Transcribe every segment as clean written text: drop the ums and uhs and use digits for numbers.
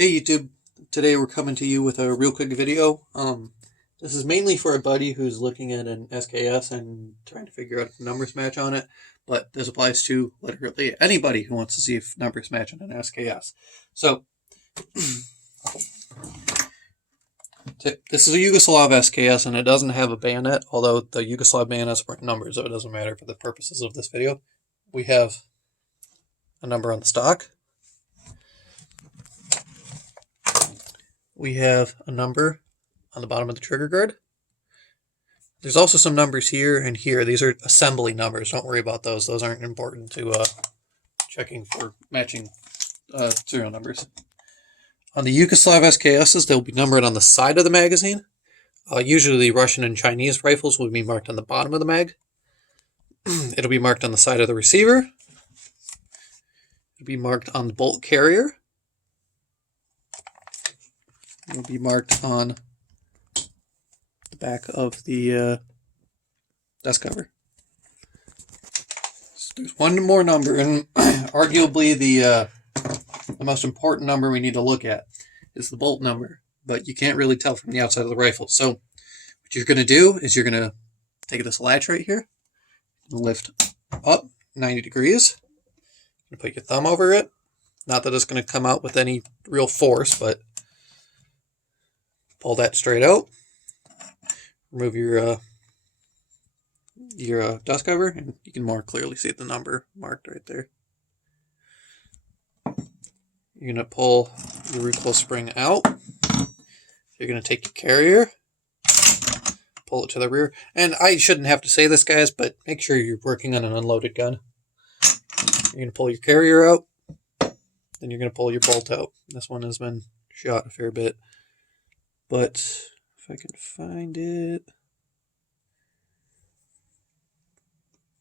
Hey YouTube, today we're coming to you with a real quick video. This is mainly for a buddy who's looking at an SKS and trying to figure out if numbers match on it, but this applies to literally anybody who wants to see if numbers match on an SKS. So, this is a Yugoslav SKS and it doesn't have a bayonet, although the Yugoslav bayonets weren't numbers, so it doesn't matter for the purposes of this video. We have a number on the stock. We have a number on the bottom of the trigger guard. There's also some numbers here and here. These are assembly numbers. Don't worry about those. Those aren't important to checking for matching serial numbers. On the Yugoslav SKSs, they'll be numbered on the side of the magazine. Usually Russian and Chinese rifles will be marked on the bottom of the mag. It'll be marked on the side of the receiver. It'll be marked on the bolt carrier. It'll be marked on the back of the dust cover. So there's one more number, and arguably the most important number we need to look at is the bolt number, but you can't really tell from the outside of the rifle. So what you're going to do is you're going to take this latch right here, lift up 90 degrees, you put your thumb over it. Not that it's going to come out with any real force, but pull that straight out. Remove your dust cover, and you can more clearly see the number marked right there. You're going to pull your recoil spring out. You're going to take your carrier, pull it to the rear. And I shouldn't have to say this, guys, but make sure you're working on an unloaded gun. You're going to pull your carrier out, then you're going to pull your bolt out. This one has been shot a fair bit. But if I can find it,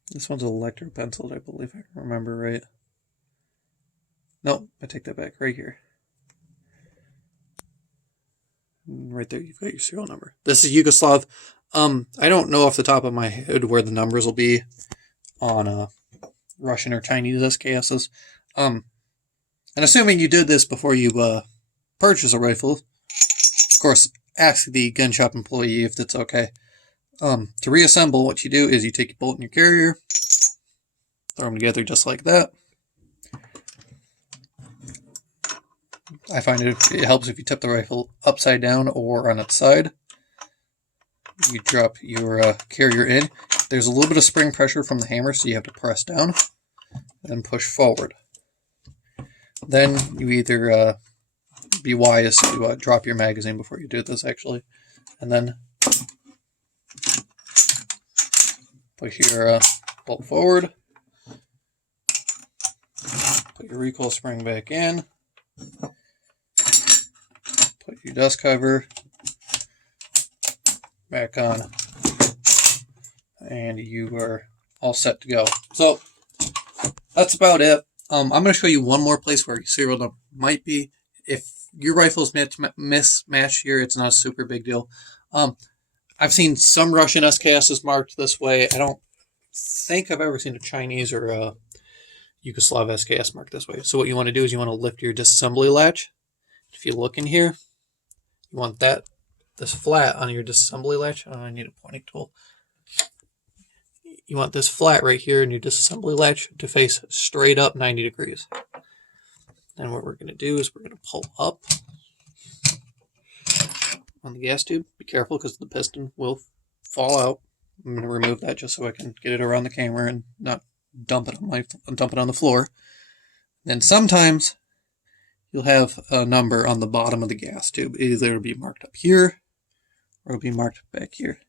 this one's electro-penciled, I believe, if I can remember right. No, I take that back, right here. Right there, you've got your serial number. This is Yugoslav. I don't know off the top of my head where the numbers will be on Russian or Chinese SKSs. And assuming you did this before you purchase a rifle, of course, ask the gun shop employee if that's okay. To reassemble, what you do is you take your bolt and your carrier, throw them together just like that. I find it helps if you tip the rifle upside down or on its side. You drop your carrier in. There's a little bit of spring pressure from the hammer, so you have to press down and push forward. Then you either be wise to drop your magazine before you do this, actually, and then push your bolt forward, put your recoil spring back in, put your dust cover back on, and you are all set to go. So that's about it. I'm going to show you one more place where your serial number might be. If your rifle's mismatched here, it's not a super big deal. I've seen some Russian SKSs marked this way. I don't think I've ever seen a Chinese or a Yugoslav SKS marked this way. So what you want to do is you want to lift your disassembly latch. If you look in here, you want this flat on your disassembly latch. Oh, I need a pointing tool. You want this flat right here in your disassembly latch to face straight up 90 degrees. And what we're going to do is we're going to pull up on the gas tube. Be careful because the piston will fall out. I'm going to remove that just so I can get it around the camera and not dump it on the floor. Then sometimes you'll have a number on the bottom of the gas tube. Either it'll be marked up here or it'll be marked back here.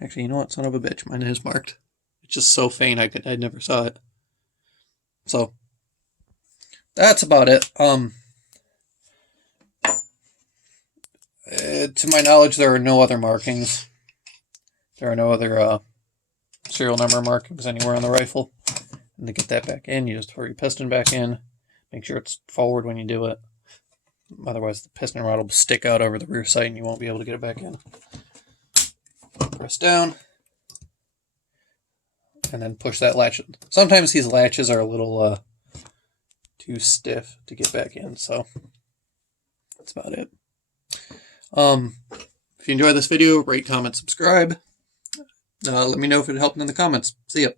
Actually, you know what? Son of a bitch. Mine is marked. It's just so faint I never saw it. So that's about it. To my knowledge, there are no other markings. There are no other serial number markings anywhere on the rifle. And to get that back in, you just throw your piston back in. Make sure it's forward when you do it. Otherwise, the piston rod will stick out over the rear sight and you won't be able to get it back in. Press down. And then push that latch. Sometimes these latches are a little too stiff to get back in, so That's about it. If you enjoyed this video, rate, comment, subscribe. Let me know if it helped in the comments. See ya.